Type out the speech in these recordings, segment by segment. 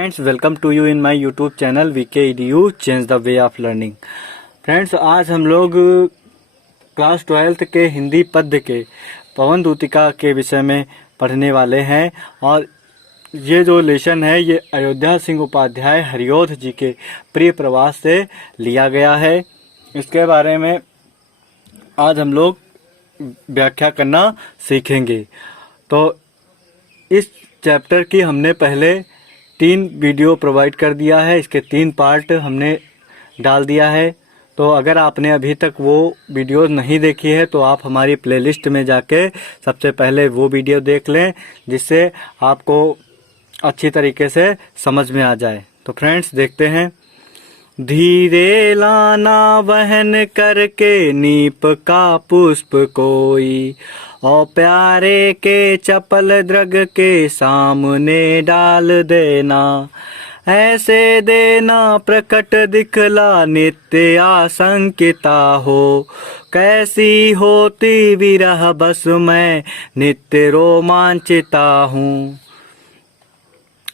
Friends, welcome to you in my YouTube channel VK EDU change the way of learning. Friends, आज हम लोग class 12th के हिंदी पद्य के पवन दूतिका के विषय में पढ़ने वाले हैं। और ये जो लेसन है ये अयोध्या सिंह उपाध्याय हरिओध जी के प्रिय प्रवास से लिया गया है। इसके बारे में आज हम लोग व्याख्या करना सीखेंगे। तो इस चैप्टर की हमने पहले 3 वीडियो प्रोवाइड कर दिया है, इसके 3 पार्ट हमने डाल दिया है। तो अगर आपने अभी तक वो वीडियो नहीं देखी है तो आप हमारी प्लेलिस्ट में जाके सबसे पहले वो वीडियो देख लें, जिससे आपको अच्छी तरीके से समझ में आ जाए। तो फ्रेंड्स, देखते हैं। धीरे लाना वहन करके नीप का पुष्प कोई, और प्यारे के चपल द्रग के सामने डाल देना। ऐसे देना प्रकट दिखला नित्य आशंकिता हो, कैसी होती विरह बस मैं नित्य रोमांचिता हूँ।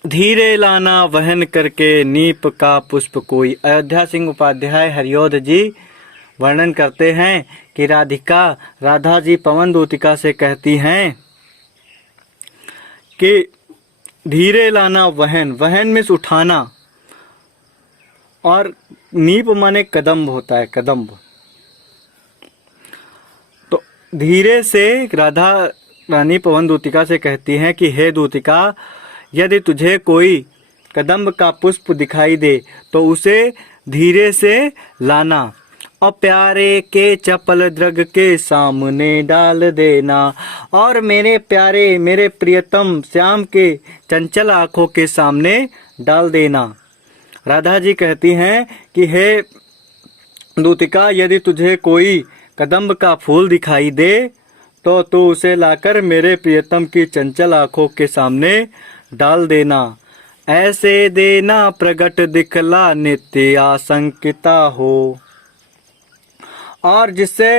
धीरे लाना वहन करके नीप का पुष्प कोई। अयोध्या सिंह उपाध्याय हरिओध जी वर्णन करते हैं कि राधा जी पवन दूतिका से कहती हैं कि धीरे लाना वहन मीन्स उठाना, और नीप माने कदम्ब होता है, कदम्ब। तो धीरे से राधा रानी पवन दूतिका से कहती हैं कि हे दूतिका, यदि तुझे कोई कदम्ब का पुष्प दिखाई दे तो उसे धीरे से लाना, और प्यारे के चपल द्रग के सामने डाल देना, और मेरे प्यारे मेरे प्रियतम श्याम के चंचल आंखों के सामने डाल देना। राधा जी कहती हैं कि हे दूतिका, यदि तुझे कोई कदम्ब का फूल दिखाई दे तो तू उसे लाकर मेरे प्रियतम की चंचल आंखों के सामने डाल देना। ऐसे देना प्रगट दिखला नित्य आशंकिता हो, और जिससे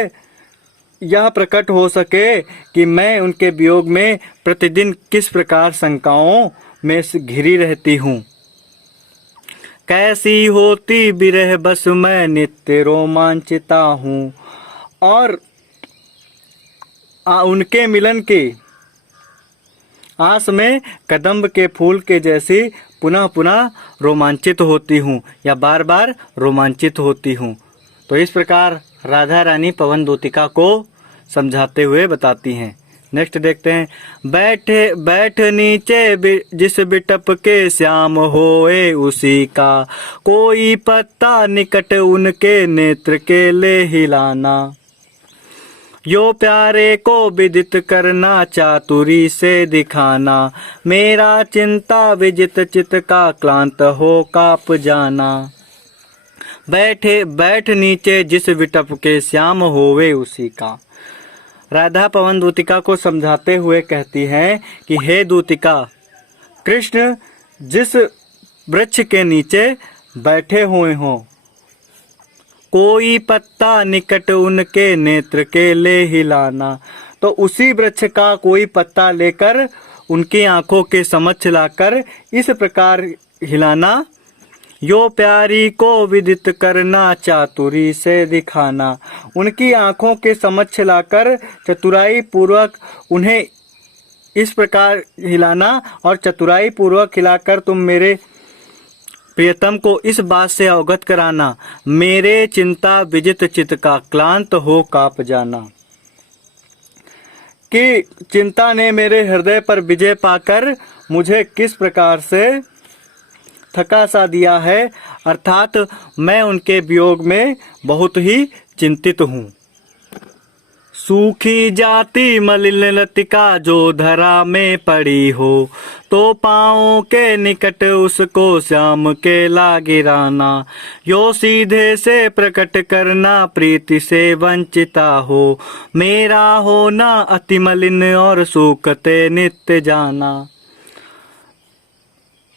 यह प्रकट हो सके कि मैं उनके वियोग में प्रतिदिन किस प्रकार शंकाओं में घिरी रहती हूँ। कैसी होती विरह बस मैं नित्य रोमांचिता हूँ, और उनके मिलन के आस में कदम्ब के फूल के जैसी पुनः पुनः रोमांचित होती हूँ, या बार बार रोमांचित होती हूँ। तो इस प्रकार राधा रानी पवन दूतिका को समझाते हुए बताती हैं। नेक्स्ट देखते हैं। बैठ नीचे जिस बिटप के श्याम होए उसी का, कोई पत्ता निकट उनके नेत्र के ले हिलाना। यो प्यारे को विदित करना चातुरी से दिखाना, मेरा चिंता विजित चित का क्लांत हो काप जाना। बैठ नीचे जिस विटप के श्याम होवे उसी का। राधा पवन दूतिका को समझाते हुए कहती हैं कि हे दूतिका, कृष्ण जिस वृक्ष के नीचे बैठे हुए हों, कोई पत्ता निकट उनके नेत्र के ले हिलाना, तो उसी वृक्ष का कोई पत्ता लेकर उनकी आंखों के समक्ष लाकर इस प्रकार हिलाना। यो प्यारी को विदित करना चातुरी से दिखाना, उनकी आंखों के समक्ष लाकर चतुराई पूर्वक उन्हें इस प्रकार हिलाना, और चतुराई पूर्वक हिलाकर तुम मेरे प्रियतम को इस बात से अवगत कराना, मेरे चिंता विजित चित्त का क्लांत हो काप जाना, कि चिंता ने मेरे हृदय पर विजय पाकर मुझे किस प्रकार से थका सा दिया है, अर्थात मैं उनके वियोग में बहुत ही चिंतित हूँ। सूखी जाती मलिन लतिका जो धरा में पड़ी हो, तो पाँवों के निकट उसको श्याम के ला गिराना। यो सीधे से प्रकट करना प्रीति से वंचिता हो, मेरा होना अति मलिन और सूखते नित्य जाना।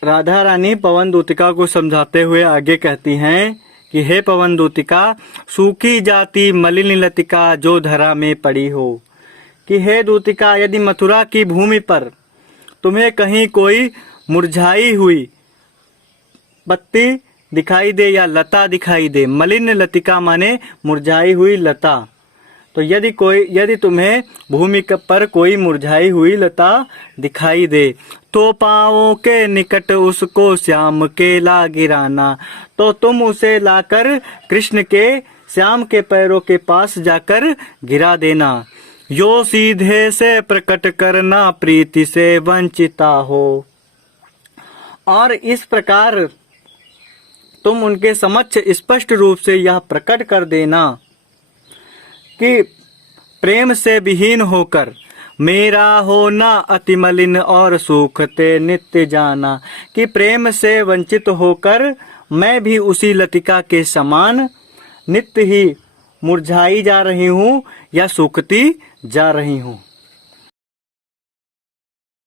राधा रानी पवन दूतिका को समझाते हुए आगे कहती हैं कि हे पवन दूतिका, सूखी जाती मलिन लतिका जो धरा में पड़ी हो, कि हे दूतिका, यदि मथुरा की भूमि पर तुम्हें कहीं कोई मुरझाई हुई पत्ती दिखाई दे या लता दिखाई दे। मलिन लतिका माने मुरझाई हुई लता। तो यदि तुम्हें भूमि पर कोई मुरझाई हुई लता दिखाई दे तो पांवों के निकट उसको श्याम के ला गिराना, तो तुम उसे लाकर कृष्ण के श्याम के पैरों के पास जाकर गिरा देना। यो सीधे से प्रकट करना प्रीति से वंचिता हो। और इस प्रकार तुम उनके समक्ष स्पष्ट रूप से यह प्रकट कर देना कि प्रेम से विहीन होकर मेरा होना अति मलिन और सूखते नित्य जाना, कि प्रेम से वंचित होकर मैं भी उसी लतिका के समान नित्य ही मुरझाई जा रही हूँ या सूखती जा रही हूँ।